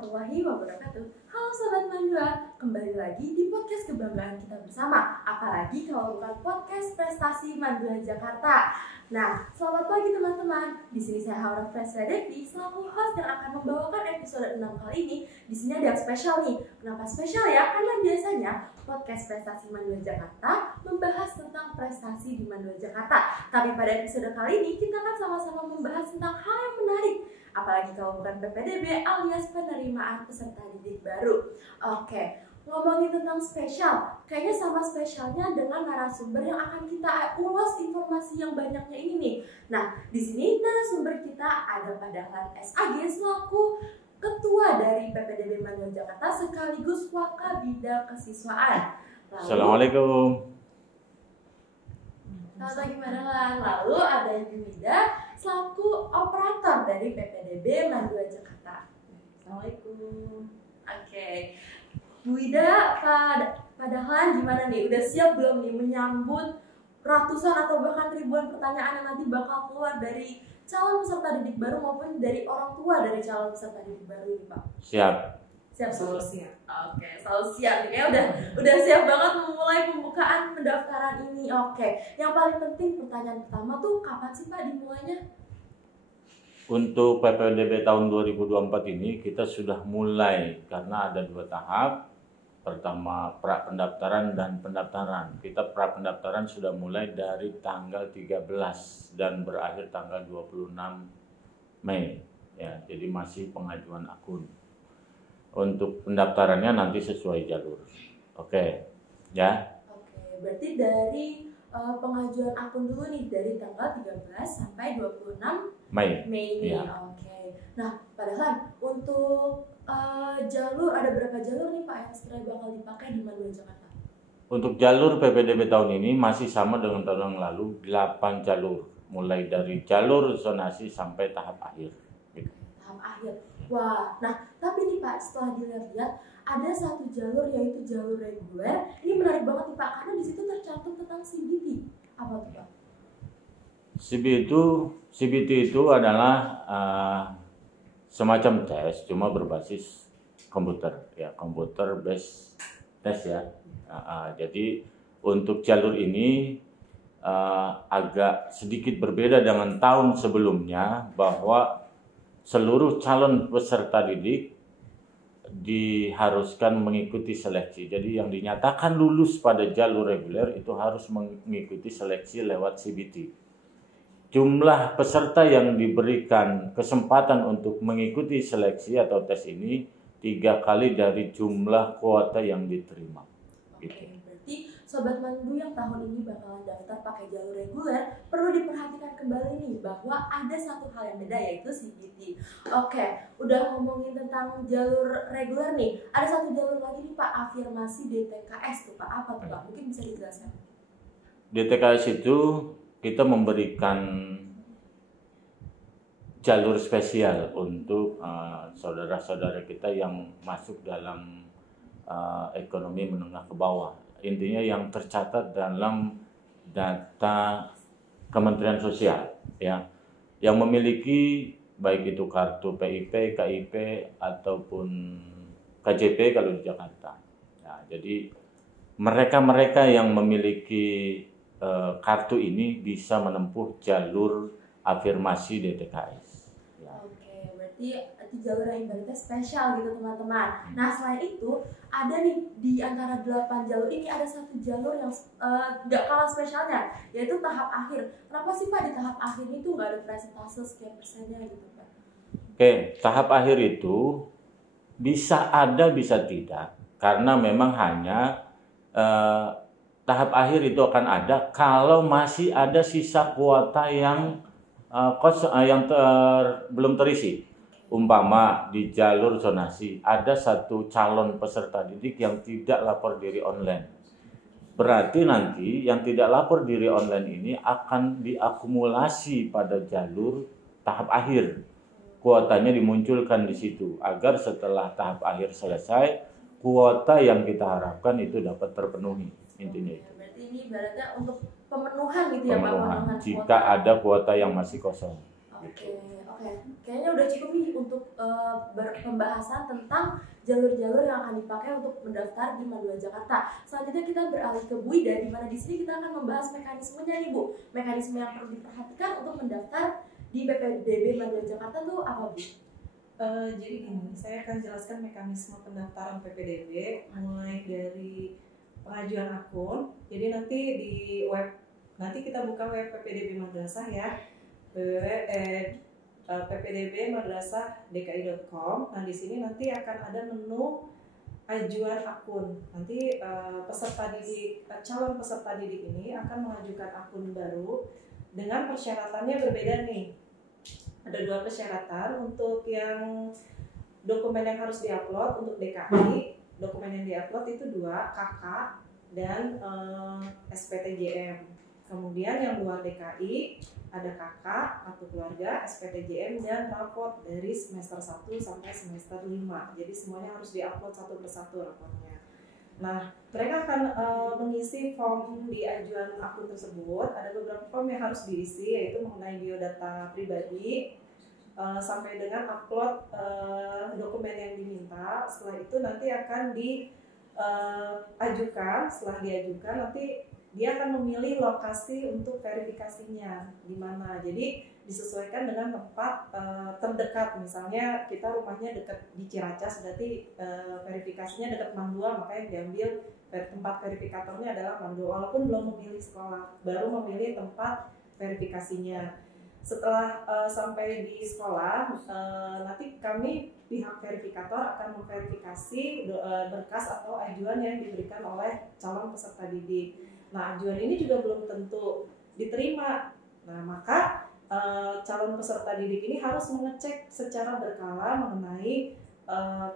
warahmatullahi wabarakatuh. Halo Sobat Mandua, kembali lagi di podcast kebanggaan kita bersama. Apalagi kalau bukan podcast prestasi Mandua Jakarta. Nah, selamat pagi teman-teman. Di sini saya Haura Fresca Devi, selaku host yang akan membawakan episode 6 kali ini. Di sini ada yang spesial nih. Kenapa spesial ya? Karena biasanya podcast prestasi Mandua Jakarta membahas tentang prestasi di Mandua Jakarta. Tapi pada episode kali ini kita akan sama-sama membahas tentang hal yang menarik. Apalagi kalau bukan PPDB alias penerimaan peserta didik baru. Oke, ngomongin tentang spesial, kayaknya sama spesialnya dengan narasumber yang akan kita ulas informasi yang banyaknya ini nih. Nah, di sini narasumber kita ada Pak Dahlan SAG selaku Ketua dari PPDB Mandua Jakarta sekaligus Wakabida Kesiswaan. Assalamualaikum. Selamat pagi Pak Dahlan. Lalu ada Ibu Wida selaku operator dari PPDB Mandua Jakarta. Assalamualaikum. Oke. Bu Wida, Pak Dahlan gimana nih? Udah siap belum nih menyambut ratusan atau bahkan ribuan pertanyaan yang nanti bakal keluar dari calon peserta didik baru maupun dari orang tua dari calon peserta didik baru ini, Pak? Siap. Siap, Selalu siap. Oke, selalu siap. Kayaknya udah siap banget memulai pembukaan pendaftaran ini. Oke. Yang paling penting pertanyaan pertama tuh kapan sih Pak dimulainya? Untuk PPDB tahun 2024 ini kita sudah mulai karena ada 2 tahap. Pertama pra pendaftaran dan pendaftaran. Kita pra pendaftaran sudah mulai dari tanggal 13 dan berakhir tanggal 26 Mei. Ya, jadi masih pengajuan akun. Untuk pendaftarannya nanti sesuai jalur. Oke, ya. Oke, berarti dari pengajuan akun dulu nih dari tanggal 13 sampai 26 Mei. Mei. Ya. Oke. Nah, padahal untuk jalur ada berapa jalur nih Pak yang sekiranya bakal dipakai di Mandua Jakarta? Untuk jalur PPDB tahun ini masih sama dengan tahun yang lalu, 8 jalur. Mulai dari jalur zonasi sampai tahap akhir. Gitu. Tahap akhir. Wah, nah tapi nih Pak, setelah dilihat-lihat ada satu jalur yaitu jalur reguler. Ini menarik banget nih Pak, karena di situ tercantum tentang CBT. Apa tuh Pak? CBT itu adalah semacam tes, cuma berbasis komputer, ya komputer based tes ya. Jadi untuk jalur ini agak sedikit berbeda dengan tahun sebelumnya bahwa seluruh calon peserta didik diharuskan mengikuti seleksi. Jadi yang dinyatakan lulus pada jalur reguler itu harus mengikuti seleksi lewat CBT. Jumlah peserta yang diberikan kesempatan untuk mengikuti seleksi atau tes ini 3 kali dari jumlah kuota yang diterima. Oke, berarti Sobat Mandu yang tahun ini bakalan daftar pakai jalur reguler perlu diperhatikan kembali nih bahwa ada satu hal yang beda yaitu CBT. Oke, udah ngomongin tentang jalur reguler nih, ada satu jalur lagi nih Pak, afirmasi DTKS tuh Pak. Apa tuh Pak? Mungkin bisa dijelaskan. DTKS itu kita memberikan jalur spesial untuk saudara-saudara kita yang masuk dalam ekonomi menengah ke bawah. Intinya yang tercatat dalam data Kementerian Sosial, ya, yang memiliki baik itu kartu PIP, KIP ataupun KJP kalau di Jakarta. Nah, jadi mereka-mereka yang memiliki kartu ini bisa menempuh jalur afirmasi DTKS. Ya. Oke, berarti itu jalur yang ibaratnya spesial gitu teman-teman. Nah selain itu ada nih di antara 8 jalur ini ada satu jalur yang nggak kalah spesialnya yaitu tahap akhir. Kenapa sih Pak di tahap akhir itu nggak ada presentase sekian persennya gitu Pak? Oke, tahap akhir itu bisa ada bisa tidak karena memang hanya tahap akhir itu akan ada kalau masih ada sisa kuota yang belum terisi. Umpama di jalur zonasi ada satu calon peserta didik yang tidak lapor diri online. Berarti nanti yang tidak lapor diri online ini akan diakumulasi pada jalur tahap akhir. Kuotanya dimunculkan di situ agar setelah tahap akhir selesai, kuota yang kita harapkan itu dapat terpenuhi. Intinya itu. Berarti ini ibaratnya untuk pemenuhan gitu ya Pak? Pemenuhan jika ada kuota yang masih kosong. Oke. Kayaknya udah cukup nih untuk pembahasan tentang jalur-jalur yang akan dipakai untuk mendaftar di Mandula Jakarta. Selanjutnya kita beralih ke Bu Ida, di mana di sini kita akan membahas mekanismenya nih Bu. Mekanisme yang perlu diperhatikan untuk mendaftar di PPDB Mandula Jakarta tuh apa Bu? Jadi gini, saya akan jelaskan mekanisme pendaftaran PPDB mulai dari pengajuan akun. Jadi nanti di web, nanti kita buka web PPDB Madrasah ya, ppdbmadrasahdki.com. Nah di sini nanti akan ada menu ajuan akun. Nanti calon peserta didik ini akan mengajukan akun baru dengan persyaratannya berbeda nih. Ada 2 persyaratan untuk yang dokumen yang harus diupload untuk DKI. Dokumen yang diupload itu 2, KK dan SPTJM. Kemudian yang luar DKI ada KK, kartu keluarga, SPTJM dan raport dari semester 1 sampai semester 5. Jadi semuanya harus diupload satu persatu raportnya. Nah, mereka akan mengisi form di ajuan akun tersebut. Ada beberapa form yang harus diisi, yaitu mengenai biodata pribadi, sampai dengan upload dokumen yang diminta. Setelah itu nanti akan diajukan. Setelah diajukan, nanti dia akan memilih lokasi untuk verifikasinya di mana. Jadi disesuaikan dengan tempat terdekat. Misalnya kita rumahnya dekat di Ciracas, berarti verifikasinya dekat Mandua, makanya diambil tempat verifikatornya adalah Mandua. Walaupun belum memilih sekolah, baru memilih tempat verifikasinya. Setelah sampai di sekolah, nanti kami pihak verifikator akan memverifikasi berkas atau ajuan yang diberikan oleh calon peserta didik. Nah, ajuan ini juga belum tentu diterima. Nah, maka calon peserta didik ini harus mengecek secara berkala mengenai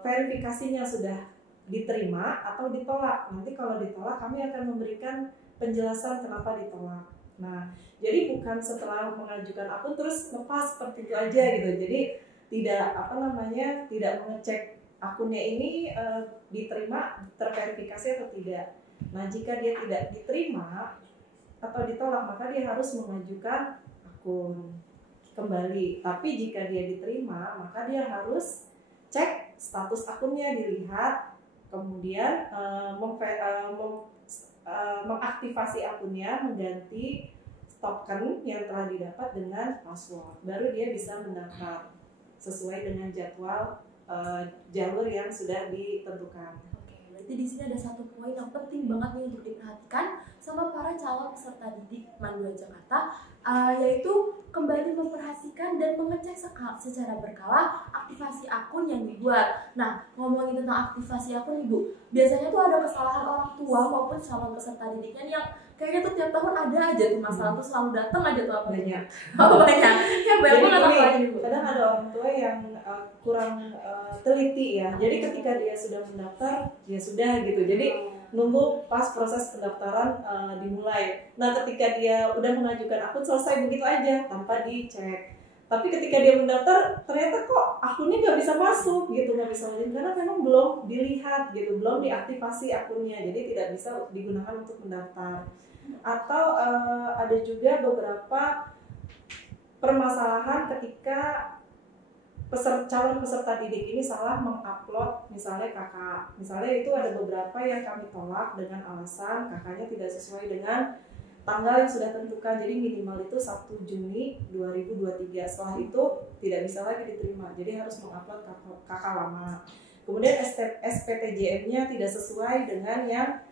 verifikasinya sudah diterima atau ditolak. Nanti kalau ditolak, kami akan memberikan penjelasan kenapa ditolak. Nah, jadi bukan setelah mengajukan akun terus lepas seperti itu aja gitu. Jadi tidak tidak mengecek akunnya ini diterima, terverifikasi atau tidak. Nah, jika dia tidak diterima atau ditolak, maka dia harus mengajukan akun kembali. Tapi jika dia diterima, maka dia harus cek status akunnya, dilihat, kemudian mengaktifasi akunnya, mengganti token yang telah didapat dengan password. Baru dia bisa mendaftar sesuai dengan jadwal jalur yang sudah ditentukan. Berarti di sini ada satu poin yang penting banget nih untuk diperhatikan sama para calon peserta didik Mandula Jakarta, yaitu kembali memperhatikan dan mengecek secara berkala aktivasi akun yang dibuat. Nah, ngomongin tentang aktivasi akun Ibu, biasanya tuh ada kesalahan orang tua maupun calon peserta didiknya yang kayaknya tuh tiap tahun ada aja tuh masalah tuh selalu datang aja tuh apa banyak. Banyak. Ya banyak banget apa Ibu. Kadang ada orang tua yang kurang teliti ya. Jadi ketika dia sudah mendaftar, ya sudah gitu. Jadi nunggu pas proses pendaftaran dimulai. Nah, ketika dia udah mengajukan akun selesai begitu aja tanpa dicek. Tapi ketika dia mendaftar, ternyata kok akunnya nggak bisa masuk gitu, nggak bisa lanjut karena memang belum dilihat gitu, belum diaktifasi akunnya, jadi tidak bisa digunakan untuk mendaftar. Atau ada juga beberapa permasalahan ketika calon peserta didik ini salah mengupload misalnya KK. Misalnya itu ada beberapa yang kami tolak dengan alasan kakaknya tidak sesuai dengan tanggal yang sudah tentukan, jadi minimal itu 1 Juni 2023. Setelah itu tidak bisa lagi diterima, jadi harus mengupload KK lama. Kemudian SPTJM-nya tidak sesuai dengan yang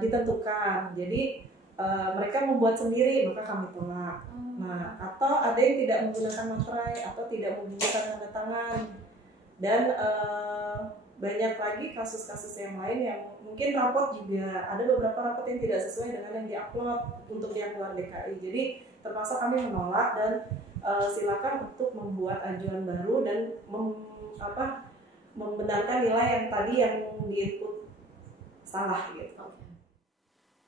ditentukan, jadi mereka membuat sendiri, maka kami tolak. Nah, atau ada yang tidak menggunakan materai atau tidak menggunakan tanda tangan, dan banyak lagi kasus-kasus yang lain yang mungkin rapot juga ada beberapa rapot yang tidak sesuai dengan yang diupload untuk yang luar DKI. Jadi terpaksa kami menolak dan silakan untuk membuat ajuan baru dan membenarkan nilai yang tadi yang di-input salah gitu.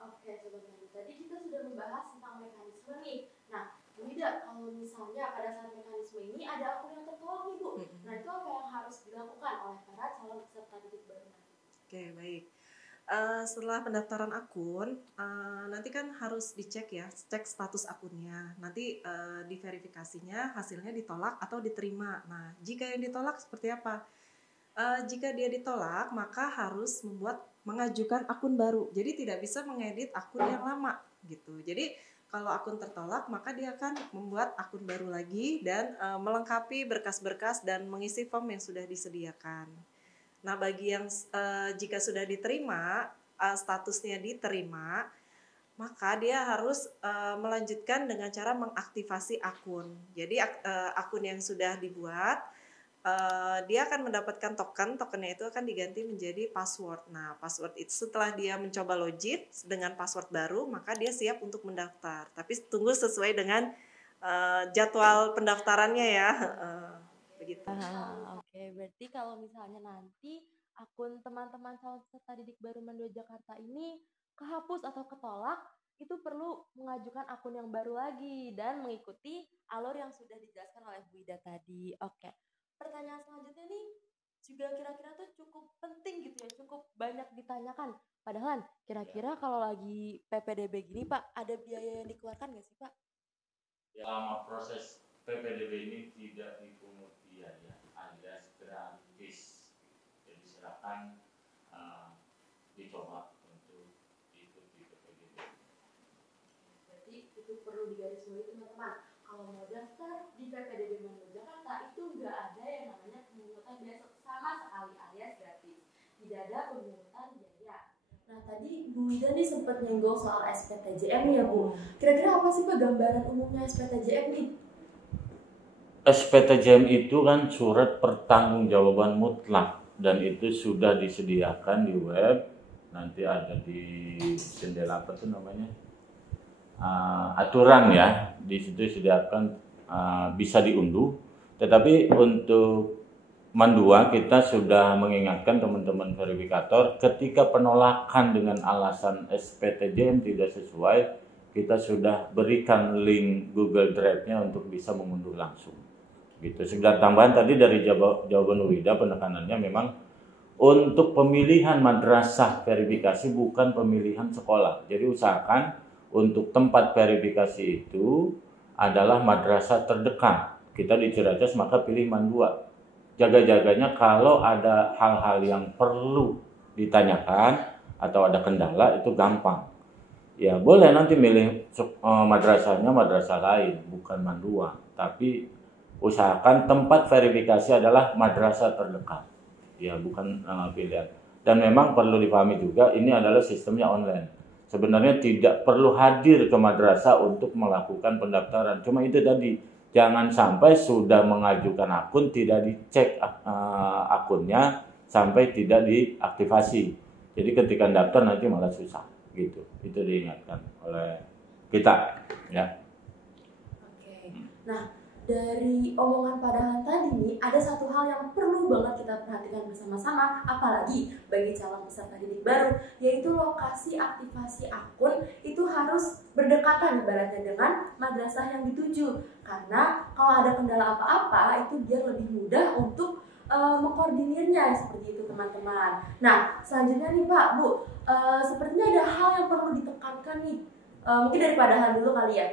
Oke, sebenarnya tadi kita sudah membahas tentang mekanisme nih. Nah, tidak, kalau misalnya pada saat mekanisme ini ada akun yang tertolak nih Bu. Nah, itu apa yang harus dilakukan oleh para calon peserta didik baru nanti? Oke, baik. Setelah pendaftaran akun, nanti kan harus dicek ya, cek status akunnya. Nanti diverifikasinya hasilnya ditolak atau diterima. Nah, jika yang ditolak seperti apa? Jika dia ditolak, maka harus mengajukan akun baru. Jadi tidak bisa mengedit akun yang lama gitu. Jadi kalau akun tertolak, maka dia akan membuat akun baru lagi dan melengkapi berkas-berkas dan mengisi form yang sudah disediakan. Nah, bagi yang jika sudah diterima, statusnya diterima, maka dia harus melanjutkan dengan cara mengaktifasi akun. Jadi akun yang sudah dibuat, dia akan mendapatkan tokennya itu akan diganti menjadi password. Nah, password itu setelah dia mencoba login dengan password baru, maka dia siap untuk mendaftar. Tapi tunggu sesuai dengan jadwal pendaftarannya ya. Begitu. Oke, berarti kalau misalnya nanti akun teman-teman calon peserta didik baru Man 2 Jakarta ini kehapus atau ketolak, itu perlu mengajukan akun yang baru lagi dan mengikuti alur yang sudah dijelaskan oleh Bu Ida tadi. Oke, pertanyaan selanjutnya nih juga kira-kira tuh cukup penting gitu ya, cukup banyak ditanyakan. Padahal kira-kira kalau lagi PPDB gini Pak, ada biaya yang dikeluarkan nggak sih Pak? Selama proses PPDB ini tidak dipungut biaya, alias gratis. Jadi silakan dicoba untuk diikuti PPDB. Berarti itu perlu digarisbawahi teman-teman. Kalau mau daftar di PPDB Man 2 Jakarta itu nggak ada yang namanya pemungutan biaya sama sekali alias gratis. Tidak ada pemungutan biaya. Nah tadi Bu Ida nih sempat nyenggol soal SPTJM ya Bu. Kira-kira apa sih Pak gambaran umumnya SPTJM nih? SPTJM itu kan surat pertanggungjawaban mutlak dan itu sudah disediakan di web. Nanti ada di jendela apa tuh namanya? Aturan ya, di situ disediakan bisa diunduh. Tetapi untuk Man 2 kita sudah mengingatkan teman-teman verifikator ketika penolakan dengan alasan SPTJM tidak sesuai, kita sudah berikan link Google Drive-nya untuk bisa mengunduh langsung. Gitu. Sekedar tambahan tadi dari jawaban Wida, penekanannya memang untuk pemilihan madrasah verifikasi bukan pemilihan sekolah. Jadi usahakan untuk tempat verifikasi itu adalah madrasah terdekat. Kita di Ciracas maka pilih Man 2. Jaga-jaganya kalau ada hal-hal yang perlu ditanyakan atau ada kendala itu gampang. Ya boleh nanti milih madrasahnya madrasah lain, bukan Man 2. Tapi usahakan tempat verifikasi adalah madrasah terdekat. Ya bukan pilihan. Dan memang perlu dipahami juga ini adalah sistemnya online. Sebenarnya tidak perlu hadir ke madrasah untuk melakukan pendaftaran. Cuma itu tadi, jangan sampai sudah mengajukan akun tidak dicek akunnya sampai tidak diaktifasi. Jadi ketika daftar nanti malah susah gitu. Itu diingatkan oleh kita ya. Oke. Nah, dari omongan Pak Dahlan tadi nih, ada satu hal yang perlu banget kita perhatikan bersama-sama, apalagi bagi calon peserta didik baru, yaitu lokasi aktivasi akun itu harus berdekatan ibaratnya dengan madrasah yang dituju. Karena kalau ada kendala apa-apa, itu biar lebih mudah untuk mengkoordinirnya seperti itu teman-teman. Nah, selanjutnya nih Pak, Bu, sepertinya ada hal yang perlu ditekankan nih. Mungkin dari Pak Dahlan dulu kali ya,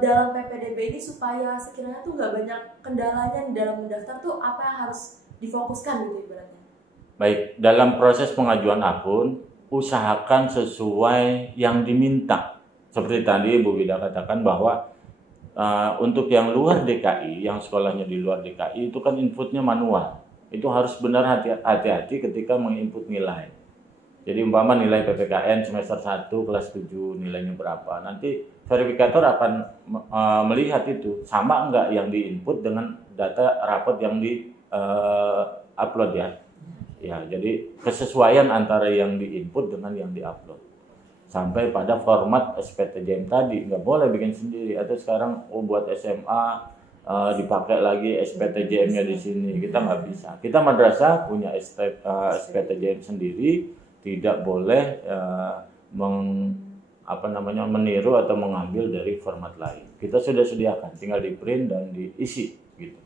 dalam PPDB ini supaya sekiranya tuh nggak banyak kendalanya di dalam mendaftar tuh apa yang harus difokuskan gitu ibaratnya. Baik, dalam proses pengajuan akun usahakan sesuai yang diminta. Seperti tadi Bu Wida katakan bahwa untuk yang luar DKI, yang sekolahnya di luar DKI itu kan inputnya manual. Itu harus benar hati-hati ketika menginput nilai. Jadi umpama nilai PPKN semester 1 kelas 7 nilainya berapa. Nanti verifikator akan melihat itu sama enggak yang diinput dengan data rapot yang di upload ya. Ya, jadi kesesuaian antara yang diinput dengan yang diupload. Sampai pada format SPTJM tadi, nggak boleh bikin sendiri. Atau sekarang buat SMA dipakai lagi SPTJM-nya di sini. Kita nggak bisa. Kita madrasah punya SPTJM sendiri. Tidak boleh meniru atau mengambil dari format lain. Kita sudah sediakan, tinggal di print dan diisi gitu.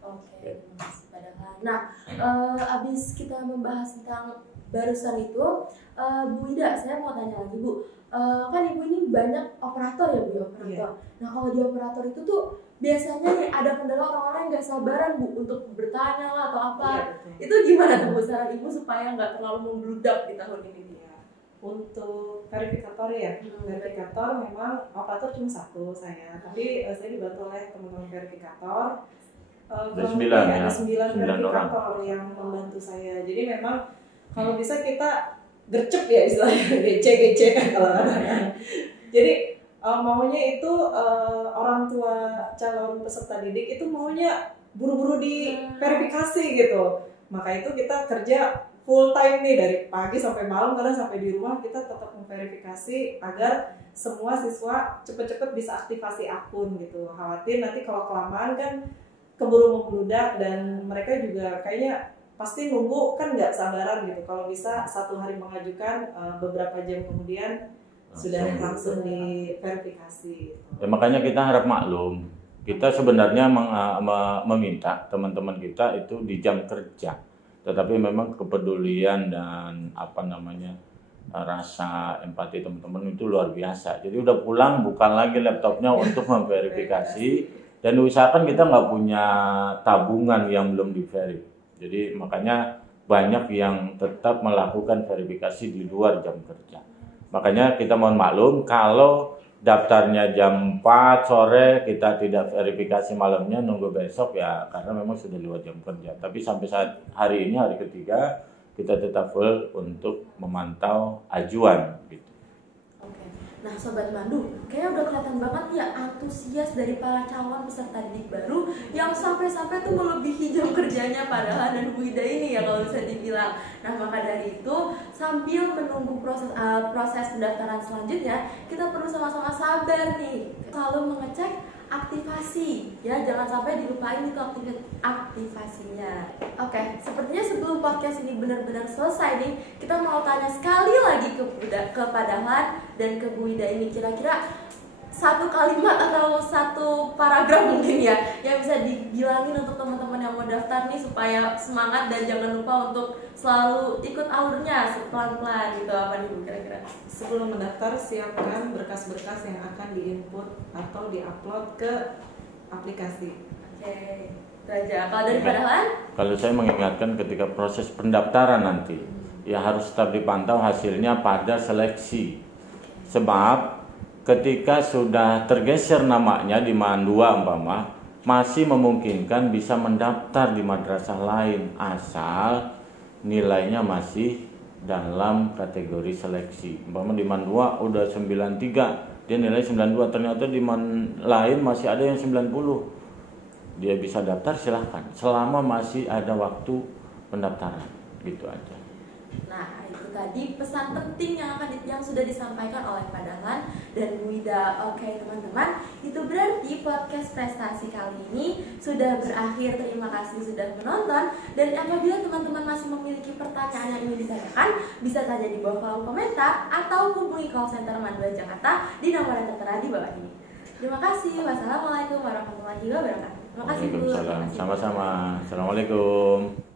Oke, terima kasih Pak Dahlan. Nah, abis kita membahas tentang barusan itu Bu Ida, saya mau tanya lagi Bu, kan Ibu ini banyak operator ya Bu, operator. Iya. Nah kalau di operator itu tuh biasanya nih ada kendala orang-orang yang nggak sabaran Bu untuk bertanya lah atau apa. Iya, betul. Itu gimana tuh Bu saran Ibu supaya nggak terlalu membludak di tahun ini? Ya. Untuk verifikator ya, verifikator memang operator cuma satu saya, tapi saya dibantu oleh teman-teman verifikator. Ada 9 ya, ada 9 9 orang verifikator yang membantu saya. Jadi memang kalau bisa kita gercep ya istilahnya, DC kalau katakan. Jadi maunya itu orang tua calon peserta didik itu maunya buru-buru diverifikasi gitu. Maka itu kita kerja full time nih dari pagi sampai malam, kadang sampai di rumah kita tetap memverifikasi agar semua siswa cepet-cepet bisa aktivasi akun gitu. Khawatir nanti kalau kelamaan kan keburu membludak dan mereka juga kayaknya pasti nunggu kan nggak sabaran gitu. Kalau bisa satu hari mengajukan, beberapa jam kemudian sudah langsung diverifikasi. Ya, makanya kita harap maklum. Kita sebenarnya meminta teman-teman kita itu di jam kerja. Tetapi memang kepedulian dan rasa empati teman-teman itu luar biasa. Jadi udah pulang bukan lagi laptopnya untuk memverifikasi, dan usahakan kita nggak punya tabungan yang belum di-verif. Jadi makanya banyak yang tetap melakukan verifikasi di luar jam kerja. Makanya kita mohon maklum kalau daftarnya jam 4 sore, kita tidak verifikasi malamnya, nunggu besok ya, karena memang sudah lewat jam kerja. Tapi sampai saat hari ini, hari ketiga, kita tetap full untuk memantau ajuan gitu. Oke. Nah Sobat Mandu, kayaknya udah kelihatan banget ya antusias dari para calon peserta didik baru yang sampai-sampai tuh melebihi jam kerjanya padahal dan Bu Ida ini ya kalau bisa dibilang. Nah maka dari itu sambil menunggu proses pendaftaran selanjutnya, kita perlu sama-sama sabar nih, selalu mengecek aktivasi ya, jangan sampai dilupain itu aktivasinya. Oke, sepertinya sebelum podcast ini benar-benar selesai nih, kita mau tanya sekali lagi kepada Han dan ke Bu Ida ini, kira-kira satu kalimat atau satu paragraf mungkin ya yang bisa dibilangin untuk teman-teman yang mau daftar nih supaya semangat dan jangan lupa untuk selalu ikut alurnya pelan-pelan gitu. Apa nih Bu kira-kira? Sebelum mendaftar, siapkan berkas-berkas yang akan diinput atau diupload ke aplikasi. Oke, itu aja. Kalau dari Padahal? Kalau saya mengingatkan ketika proses pendaftaran nanti, ya harus tetap dipantau hasilnya pada seleksi. Sebab ketika sudah tergeser namanya di Mandua masih memungkinkan bisa mendaftar di madrasah lain asal nilainya masih dalam kategori seleksi. Di Mandua udah 93, dia nilai 92, ternyata di lain masih ada yang 90. Dia bisa daftar silahkan selama masih ada waktu pendaftaran, gitu aja. Nah itu tadi pesan penting yang sudah disampaikan oleh Pak Dahlan dan Bu Ida. Oke teman-teman, itu berarti podcast prestasi kali ini sudah berakhir. Terima kasih sudah menonton, dan apabila teman-teman masih memiliki pertanyaan yang ingin ditanyakan, bisa tanya di bawah kolom komentar atau hubungi call center Mandua Jakarta di nomor yang tertera di bawah ini. Terima kasih. Wassalamualaikum warahmatullahi wabarakatuh. Terima kasih Bu. Waalaikumsalam. Sama-sama. Assalamualaikum.